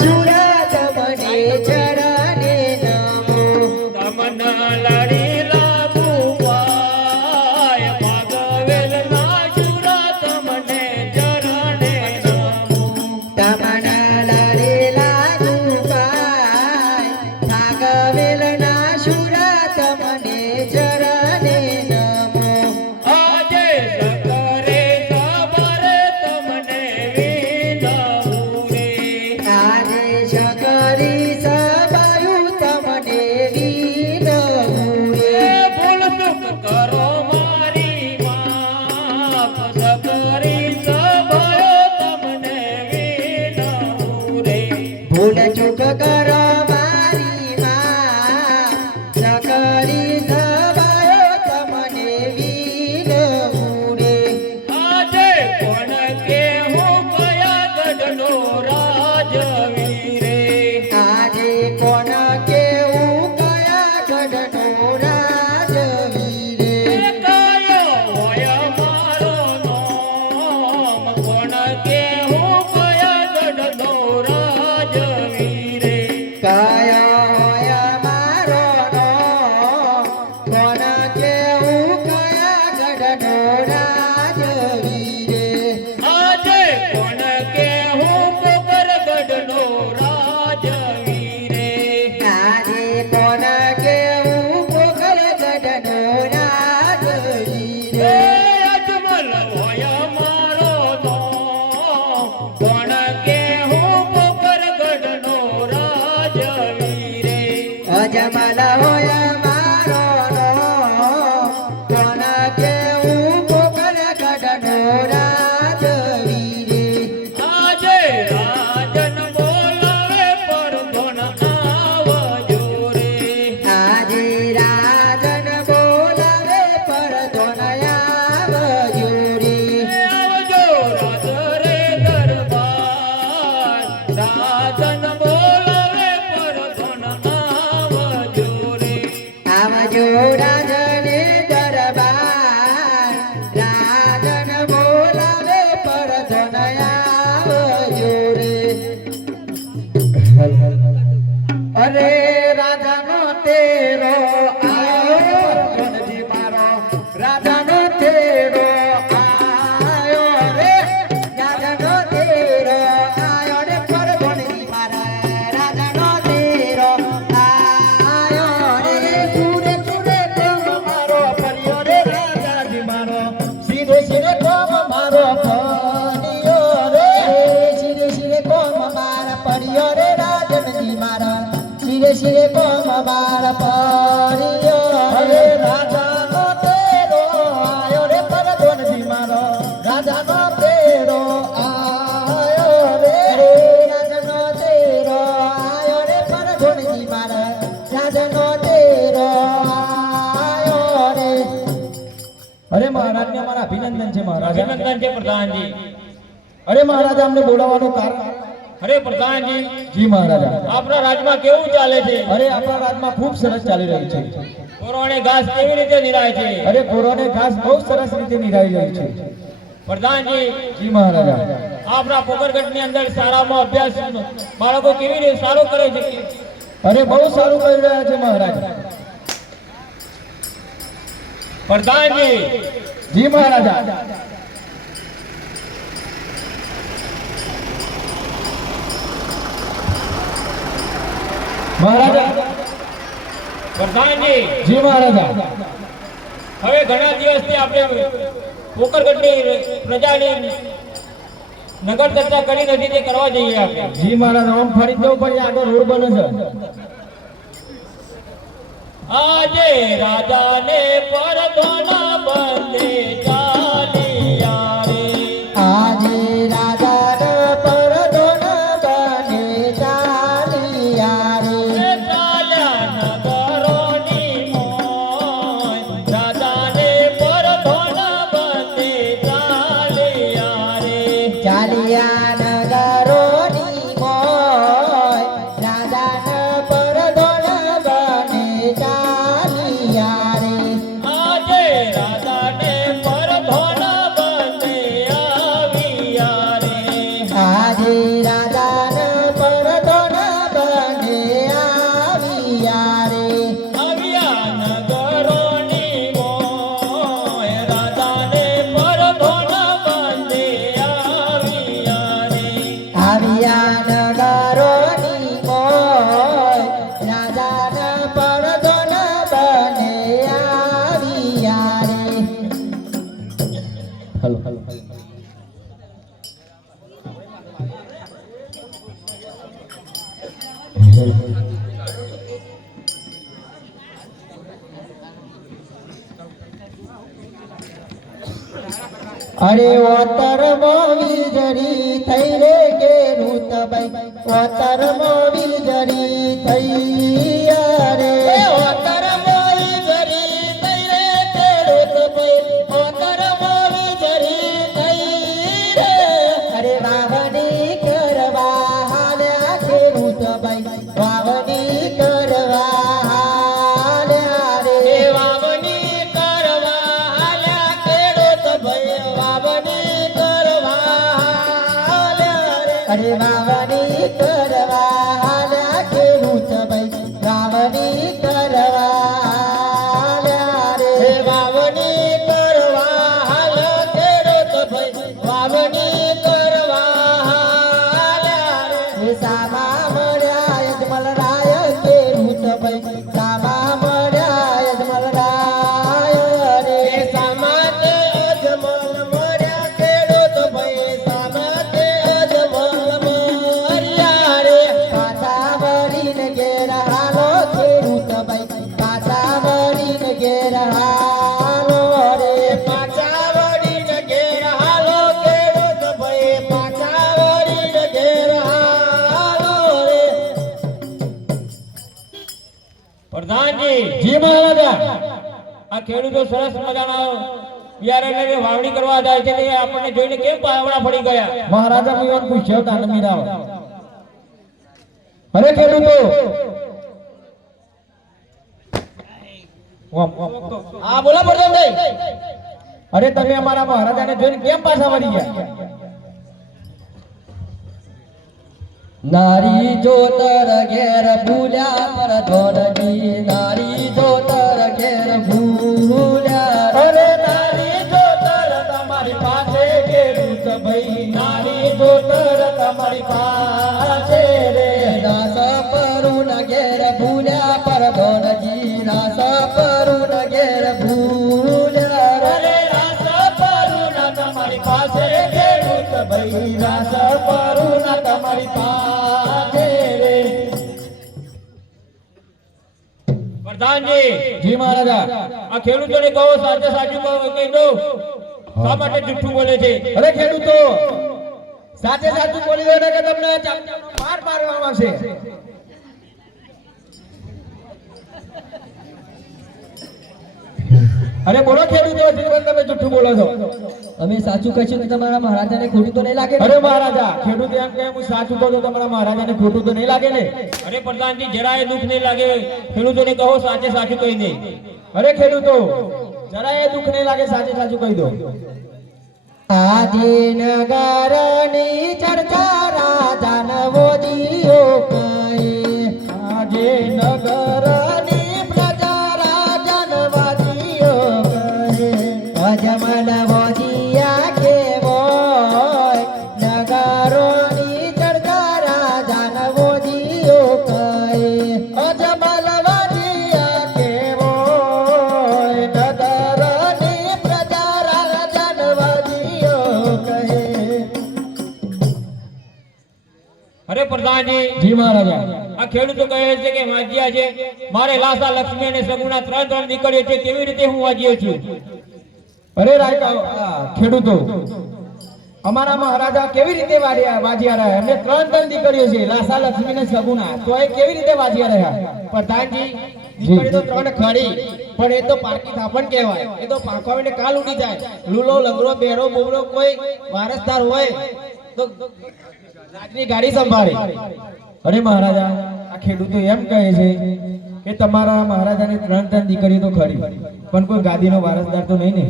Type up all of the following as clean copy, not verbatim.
સુરત મને ચરણે નમો તમના લડીલા ભુવાય ભાગવેલ ના સુરત મને ચરણે નમો તમન લડેલા દુપાય ભાગવેલ ના સુરત મને ચરણે નમો આજે સકરે સબરે તમને વિનવું રે આજે શકરી સબાયું તમને વિનવું રે ભૂલ ચૂક કરો મારી માફ સકરી સબયો તમને વિનવું રે ભૂલ ચૂક કરો મારી માં શકરી સબાયો તમને વિનવું રે આજે કોણ કે હું કયા ગઢનો રાજવીરે આજે કોણ કેવું કયા ગઢનો રાજવીરે કયો હોય મારો નામ કોણ કે હું કયા ગઢનો રાજવીરે કયો હોય મારો નામ કોણ કેવું કયા ગઢનો રાજવીરે આજે કોણ કે હું પોકરગઢનો રાજવીરે આજે કોણ કેવું પોકળ ગઢનો રાજવીરે અજમલ હોય મારો નામ કોણ કે હું પોકરગઢનો રાજવીરે અજમલ હોય મારો નામ કોણ કેવું પોકળ ગઢનો રાજવીરે આજે રાજન બોલાવે પર ધોન આવજો રે આજે રાજન બોલાવે પર ધોનયાવજો રે આવજો રાજ રે દરબાર રાજન બોલાવે પર ધોન આવજો રે આવજો રાજને દરબાર રાજન બોલાવે પર ધોનયાવજો રે અરે રાજાનો તેરો આયો ગણજી મારો રાજાનો તેરો આયો રે રાજાનો તેરો આયો રે પર ગણજી મારા રાજાનો તેરો આયો રે સુરે સુરે કોમ મારો ફર્યો રે રાજાજી મારો સીધે સીધે કોમ મારો ફર્યો રે સીધે સીધે કોમ મારા ફર્યો રે રાજનજી મારા શિરે શિરે કોમ મારા ફર્યો રે રાજાનો તેરો આયો રે પરધોનજી મારો રાજાનો તેરો આયો રે રાજાનો તેરો આયો રે પરધોનજી મારા રાજાનો તેરો આયો રે અરે મહારાજને અમારા અભિનંદન છે મહારાજ અભિનંદન છે પ્રધાનજી અરે મહારાજ અમને બોલાવવાનું કારણ અરે પ્રધાનજી જી મહારાજા આપણા રાજમાં કેવું ચાલે છે અરે આપણા રાજમાં ખૂબ સરસ ચાલી રહ્યું છે કોરોને ઘાસ કેવી રીતે નિરાય છે અરે કોરોને ઘાસ બહુ સરસ રીતે નિરાઈ રહ્યું છે પ્રધાનજી જી મહારાજા આપણા પોકરગઢની અંદર શાળામાં અભ્યાસ બાળકો કેવી રીતે સારો કરે છે અરે બહુ સારું કરી રહ્યા છે મહારાજ પ્રધાનજી જી મહારાજા મહારાજા પ્રધાનજી જી મહારાજા હવે ઘણા દિવસથી આપણે પોકરગઢની પ્રજાની નગર ચર્ચા કરી નથી તે કરવા જઈએ આપણે જી મહારાજ આમ ફરી જવું પડે આગળ રોડ બને છે આજે રાજાને પરધોના બંને ચાલિયા રે આજે રાજાનો પરધોન બને ચાલિયા રે ચાલ્યા નગરોની મોય રાજાને પરધોના બંને ચાલિયા રે ચાલિયા નગરોની મોય રાજાનો પરધોન બને ચાલિયા રે આજે રાજાને પર અરે ઓતર મોવી જરી થઈ રે કે રૂતભાઈ ઓતર મોવી જરી થઈ અરે ઓતર મોવી જરી થઈ રે કે રૂતભાઈ ઓતર મોવી જરી થઈ રે અરે વાવણી કરવા હાલ્યા કે રૂતભાઈ વાવણી કરવા હાલ્યા રે વાવણી કરવા હાલ્યા કે રૂતભાઈ વાવણી કરવા હાલ્યા રે અરે વાવણી કરવા હાલ્યા કે રૂતભાઈ વાવણી કરવા હાલ્યા રે વાવણી કરવા હાલ્યા કે રૂતભાઈ વાવણી કરવા હાલ્યા રે સામા મળ્યા યજમલ રાય કે રૂતભાઈ સામા મળ્યા યજમલ રાય રે સામા તે અજમલ મળ્યા કે રૂતભાઈ સામા તે અજમલ મળ્યા રે પાછા વળીને ઘેર હાલો કે રૂતભાઈ પાછા વળીને ઘેર હાલો રે પાછા વળીને ઘેર હાલો કે રૂતભાઈ પાછા વળીને ઘેર હાલો રે પ્રધાનજી જી મહારાજા આ ખેડૂતો સરસ મજાના બિયારણની વાવણી કરવા જાય છે તે આપણને જોઈને કેમ પાવડા પડી ગયા? મહારાજા મિવાન પૂછ્યો કાન મીરાવ અરે ખેડૂતો હા બોલો પ્રધાનભાઈ અરે તમે અમારા મહારાજાને જોઈને કેમ પાછા વળી ગયા? નારી જોતર ઘેર ભૂલ્યા પર ધોળજી નારી જોતર ઘેર ભૂલ્યા અરે નારી જોતર તમારી પાસે કે રૂતભાઈ નારી જોતર તમારી પાસે રે રાસ પરુન ઘેર ભૂલ્યા પર ધોળજી રાસ પરુન ઘેર ભૂલ્યા અરે રાસ પરુના તમારી પાસે કે રૂતભાઈ રાસ પરુના તમારી પાસે રે પ્રધાનજી જી મહારાજા આ ખેડૂતોને કહો સાચે સાચું કહી દો શા માટે જુઠ્ઠું બોલે છે? અરે ખેડૂતો સાચે સાચું બોલી દો ને કે તમને ચાપચાપનો માર મારવામાં આવશે. અરે બોલો ખેડૂતો હજી પણ તમે જુઠ્ઠું બોલો છો. અમે સાચું કહીશું તો તમારા મહારાજાને ખોટું તો નહીં લાગે અરે મહારાજા ખેડૂત એમ કહે હું સાચું કહું તો તમારા મહારાજાને ખોટું તો નહીં લાગે ને? અરે પ્રધાનજી જરાય દુઃખ નહીં લાગે, ખેડૂતોને કહો સાચે સાચું કહી દે. અરે ખેડૂતો જરાય દુઃખ નહીં લાગે, સાચે સાચું કહી દો. આજે નગરની ચર્ચા રાજા નવોજીઓ કહે આજે નગરની પ્રજા રાજા નવાજીઓ કહે અજમલ વોજીયા કેવો નગરોની ચર્ચા રાજા નવોજીઓ કહે અજમલ વોજીયા કેવો નગરોની પ્રજા રાજા નવાજીઓ કહે. અરે પ્રધાનજી જી મહારાજા આ ખેડૂતો કહે છે કે વાજ્યા છે મારે લાસા લક્ષ્મી અને સગુણા ત્રણ દીકરીઓ છે, કેવી રીતે હું વાજ્યો છું? અરે ખેડૂતો અમારા મહારાજા કેવી રીતે વાજ્યા રહ્યા? એમને ત્રણ દીકરીઓ છે, લાસા લક્ષ્મી ને સગુણા, તો એ કેવી રીતે વાજ્યા રહ્યા? પ્રધાનજી દીકરી તો ત્રણ ખરી પણ એ તો પારકી થાપણ કહેવાય. એ તો પાંખવાને કાલ ઉડી જાય. લૂલો લંગડો બેરો બોબડો કોઈ વારસદાર હોય તો રાજની ગાડી સંભાળે. અરે મહારાજા આ ખેડૂતો એમ કહે છે કે તમારા મહારાજાને ત્રણ દીકરીઓ તો ખરી પણ કોઈ ગાદીનો વારસદાર તો નહીં ને?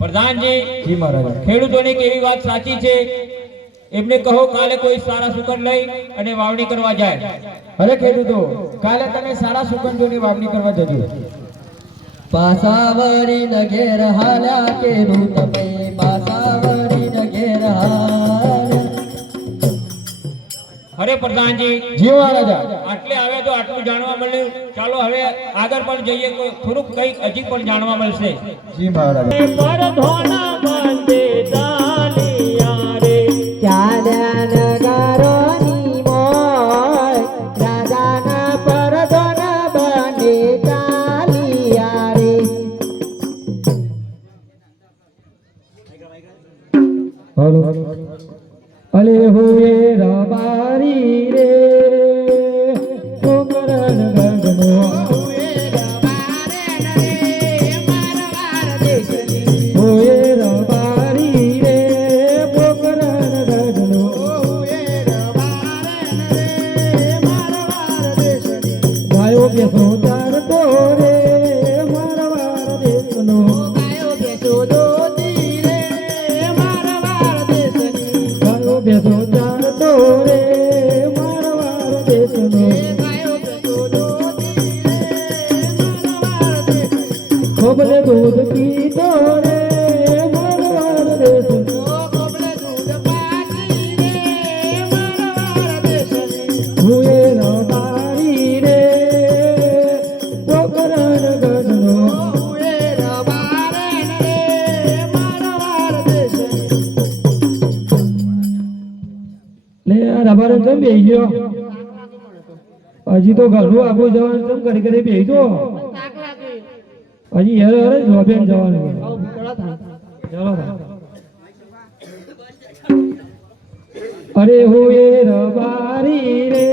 પ્રધાનજી જી મહારાજા ખેડૂતોની કેવી વાત સાચી છે, એમને કહો કાલે કોઈ સારા શુકર લઈ અને વાવણી કરવા જાય. અરે ખેડૂતો કાલે તમે સારા સુગંધોની વાવણી કરવા જજો. પાસાવરી નગેર હાલ્યા કે રૂતભાઈ પાસાવરી નગેર હાલ્યા. અરે પ્રધાનજી જી મહારાજા આટલે આવે તો આટલું જાણવા મળ્યું, ચાલો હવે આગળ પણ જઈએ તો થોડુંક કંઈક હજી પણ જાણવા મળશે. જી મહારાજા ચાલ્યા નગરોની મોય રાજા બેસો ચારતો રે મારવાડ દેશનો ગાયો બેસો દોતી રે મારવાડ દેશની ગાયો બેસો ચારતો રે મારવાડ દેશનો ગાયો બેસો દોતી રે મારવાડ દેશની ખોબલે દૂધ પીતો રે મારવાડ દેશનો કોબળે દૂધ પાકી રે મારવાડ દેશની હુએ રબારી રે પોકરણ ગઢનો ઉએ રબારણ રે મારવાડ દેશની લે આ રબારે કેમ બેહી ગયો હજી તો ઘરનું આગું જવાનું કેમ કરી કરી બેહી તો તાક લાગે હજી હેરે હેરે જોબેન જવાનું આવ ભૂકળા થાય ચાલો અરે હુએ રબારી રે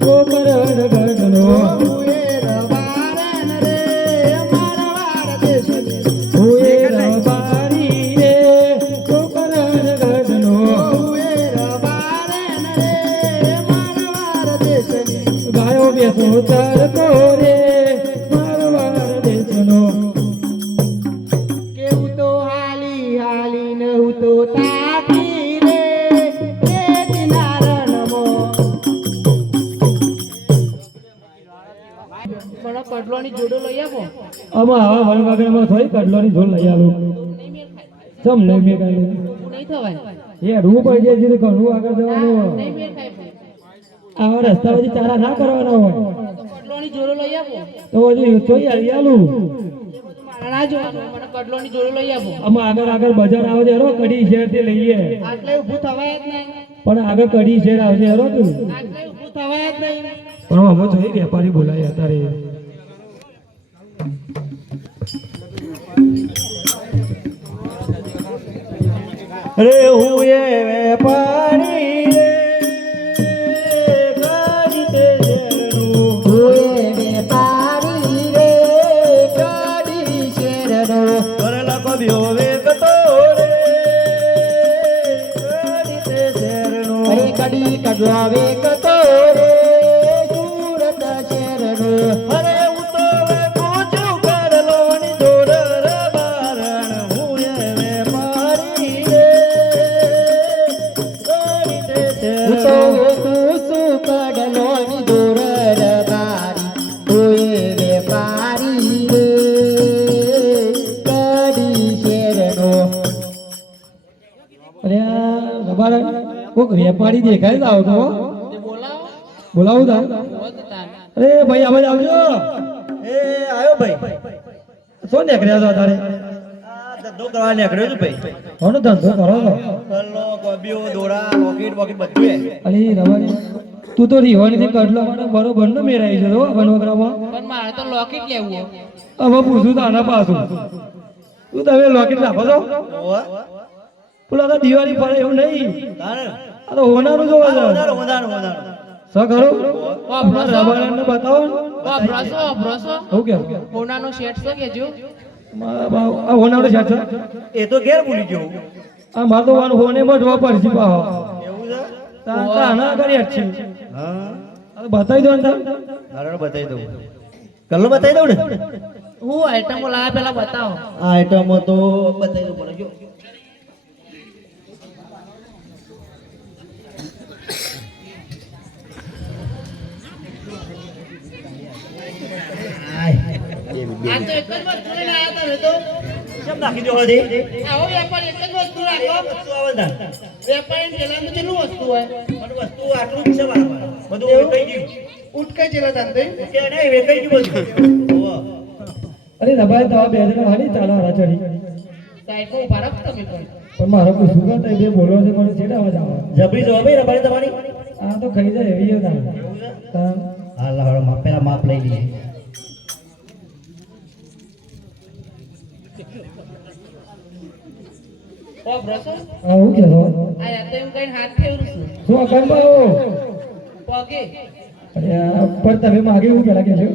પોકરણ ગઢનો ઉએ રબારણ રે મારવાડ દેશની હુએ રબારી રે પોકરણ ગઢનો ઉએ રબારણ રે મારવાડ દેશની ગાયો બેસો ચરતો રે મારવાડ દેશનો કેવું તો હાલી હાલી ને હું તો તાકી રે એ કિનારણમો મને કડલોની જોડો લઈ આપો આમાં આવા વનવાગડમાં થોડી કડલોની ઝોલ લઈ આલું નહીં મેળ ખાય ચમ નહીં મેં કાઢલું નહીં થવાય એ રૂ પડી જાય છે તો ઘણું આગળ જવાનું નહીં મેળ ખાય ભાઈ. આવા રસ્તા પછી ચારા ના કરવાના હોય તો કડલોની જોડો લઈ આપો તો હજુ થોડી આવી આલું મારા ના જોવાનું મને કડલોની જોડો લઈ આપો આમાં આગળ આગળ બજાર આવે છે હેરો કડી શેર થી લઈએ આટલે ઊભું થવાય જ નહીં પણ આગળ કડી શેર આવશે હેરો તું આટલે ઊભું થવાય જ નહીં પણ અમે જોઈ વેપારી બોલાય અત્યારે અરે હું એ વેપારી રે ગાડી તે શેરનું ઓએ વેપારી રે ગાડી શેરનો કરેલા કબ્યો વેકતો રે ગાડી તે શેરનું અરે કડી કડવા વેકતો રે સુરત શેરનો અરે હું તો વે પૂછું કરલોની જોડ રે બારણ હું એ વેપારી રે ગાડી તે હું તો શેરનું વેકું કડલોની દોર બારી ઓએ વેપારી રે ગાડી શેરનો અરે આ રબારણ કોક વેપારી દેખાય જ આવતો હો. બોલાવો બોલાવું તા અરે ભાઈ આવાજ આવજો એ આયો ભાઈ શું નીકળ્યા છો તારે આ ધંધો કરવા નીકળ્યો છું ભાઈ કોનો ધંધો કરો છો કલ્લો કોબીઓ દોરા રોકેટ બોકેટ બધું હે અરે રબારી તું તો રીવાની કડલો માટે બરોબર નો મેરાઈ છે હો વનવગરામાં પણ મારે તો લોકેટ લેવું હવે પૂછું તો આના પાછું તું તમે લોકેટ રાખો છો ઓવા પેલા તો દિવાળી પડે એવું નહીં તારે આ તો હોનારું જોવા છે વધારો વધારો વધારો શું કરું વાપરો છો? રબારણને બતાવો ને. વાપરશો શું કે કોનાનો સેટ છે કેજો આ હોનારું છે એ તો ઘેર ભૂલી ગયો આ મારે તો વાનું હોને માં જોવા પડશે પાહો એવું છે તાના કરી છે હા આ તો બતાવી દો ને તાર. હારો બતાવી દઉં કલ્લો બતાવી દઉં ને હું આઈટમો લાયા પેલા બતાવો આ આઈટમો તો બતાવી દઉં પડે જો આ તો એક જ વસ્તુ લઈને આયા તમે તો કેમ નાખી દો હજી આવો વેપાર એક જ વસ્તુ રાખો વસ્તુ આવે ને વેપારી પેલામાં કેટલું વસ્તુ હોય પણ વસ્તુ આટલું જ છે મારા બધું વેચાઈ ગયું ઉટકાઈ જેલા ધંધે કે નહીં વેચાઈ ગયું બધું ઓવા અરે રબાઈ તો આ બે જણા હાલી ચાલો હરા ચડી સાઈડમાં ઉભા રાખો તમે પણ પણ મારો કોઈ સુગર તો બે બોલો છે પણ છેડા અવાજ આવે જબરી જવાબ એ રબારી તમારી આ તો ખાઈ જાય એવી હતા હાલ હાલો માપ પેલા માપ લઈ લઈએ ઓ બ્રસો આ હું કે છો આ યા તો એમ કઈ હાથ ફેરવું છું શું કરવાઓ પગે અરે આ પર તમે માગે હું પેલા કે છો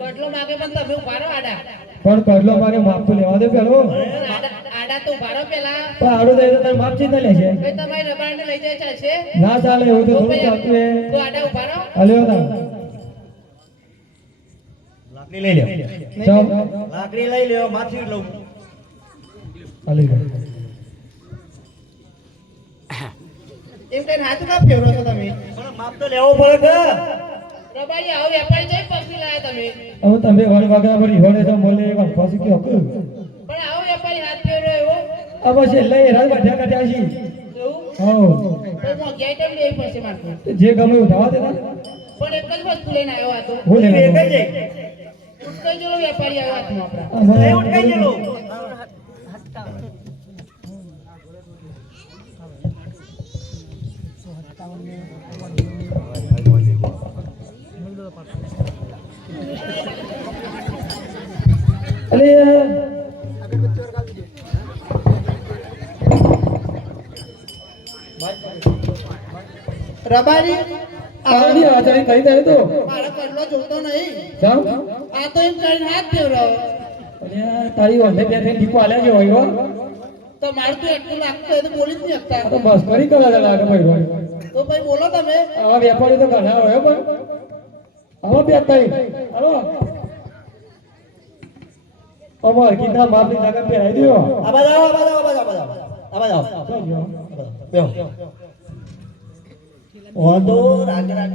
કડલો માગે પણ તમે ઉભા રહો આડા પણ કરલો માગે માપ તો લેવા દે પેલો પણ આડા તો ઉભા રહો પેલા પણ આડો દે તો તારે માપ ચીજ લેશે ભાઈ તમારી રબારને લઈ જાય ચાલશે ના ચાલે એવું તો થોડું ચાલતું હે તો આડા ઉભા રહો અલ્યો તા લઈ લ્યો ચાલ લાકડી લઈ લ્યો માથી લઉં ચાલી ગયો એમ કઈ હાથ ના ફેરવો છો તમે પણ માપ તો લેવો પડે કે રબારી આવો વેપારી જઈ પગથી લાયા તમે હવે તમે વણ વાગડા પર ઈવડે તો મોલે વણ પાછી કે હક પણ આવો વેપારી હાથ ફેરવો એવો આ બસ લઈ રાત બાઠા કાઢ્યા છી એવું હો તો હું ગેટમ લેવી પડશે મારતો જે ગમે ઉઠાવા દેના પણ એક જ વસ્તુ લઈને આવ્યો આ તો હું એક લેવા જ ઉઠકાઈ જેવો વેપારી આવ્યો હાથમાં આપણા એ ઉઠાઈ ગયેલો અલે રબારી આની આચારી કઈ દે તો મારા કરલો જોતો નહીં જાવ આ તો એમ કરીને હાથ ફેરવ્યો અરે તારી ઓંધે બે થઈને દીકો આલ્યા જે હોય હો તો મારું તો એટલું લાગતું એ તો બોલી જ નહીં આ તો શકતા મસ્કરી કરે છે લાગે ભાઈ ભાઈ તો ભાઈ બોલો તમે આવા વેપારી તો ઘણા હોય પણ આવા બે તઈ હાલો અમાર કીધા માપની જાગા પે આવી દયો આ બાજુ આવો આ બાજુ આવો આ બાજુ આવો ચાલ ગયો બેહો ઓદો રાગ રાગ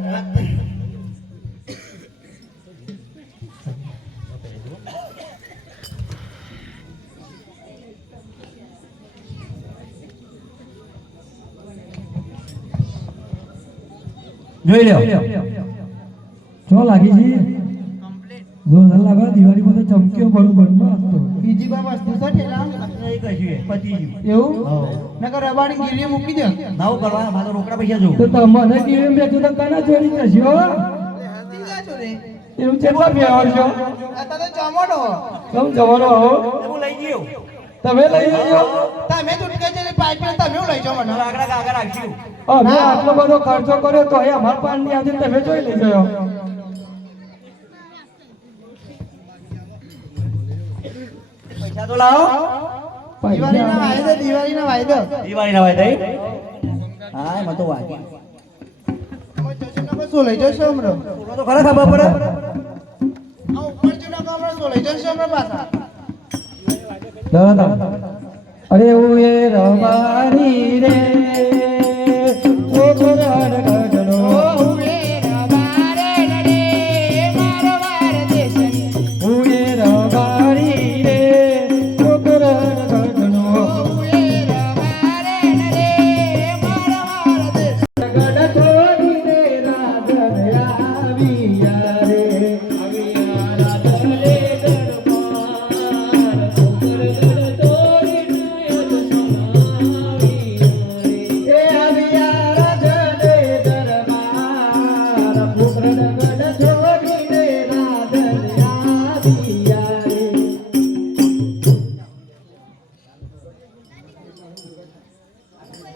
જોઈ લ્યો જો લાગી છે જોરદાર લાગે દિવાળી માં તો ચમક્યો બરોબર માં બીજી કોઈ વસ્તુ છે ઠેલા નહીં કશું પતી ગયું એવું હા નકર રબારી ગીરીએ મૂકી દે નાવ કરવા મારે રોકડા પૈસા જોઉં તો તમને કેમ બેઠું તો કના ચોરી થશે હો એવું કેટલા બેહો છો અત્યારે તો ચમોડો કેમ જવાનો આવો હું લઈ ગયો તમે લઈ જજો તમે જ ઉઠકે છે પાઇપ તમે લઈ જાઓ મને આગળ આગળ રાખશું અમે આટલો બધો ખર્ચો કર્યો તો એ અમાર પાન ની આજે તમે જોઈ લેજો પૈસા તો લાવો દિવાળીના વાયદો દિવાળીના વાયદો દિવાળી ના ભાઈ હા એમાં તો વાગી શું લઈ જશો હમણાં તો ખરા ખબર પડે આ ઉપર જો ના હમણાં શું લઈ જશો હમણાં પાછા દાદા અરે ઓએ રવારી રે ઓ ઘોડાડ ગઢનો ઓએ રવારી રે ઓ ઘોડાડ ગઢનો ગઢ છોડીને રાજન આવ્યા રે આવ્યા રાજન લે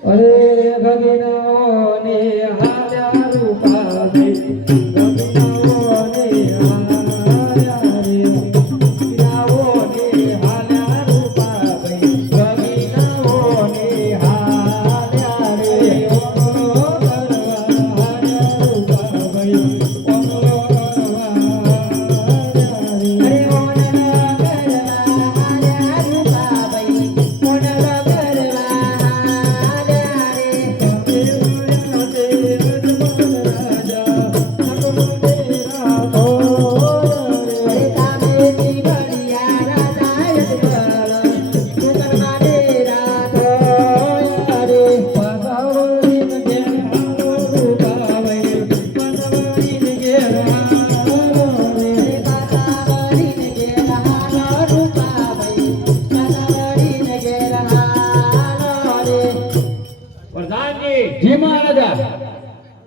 અરે ભગીનાઓને હાલ્યા રૂપા દે ભગીનાઓને હાલ્યા રે ભગીનાઓને હાલ્યા રૂપા દે ભગીનાઓને હાલ્યા રે ઓનો કરવા હાલ્યા રૂપા દે ઓનો કરવા હાલ્યા રે અરે ઓનો કરવા હાલ્યા રૂપા દે ઓનો જી મહારાજા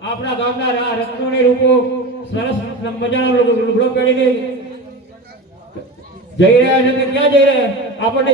આપણા ગામના રત્નોને લોકો સરસ મજાનો લુગડો પહેરીને જઈ રહ્યા છે કે ક્યાં જઈ રહ્યા આપણને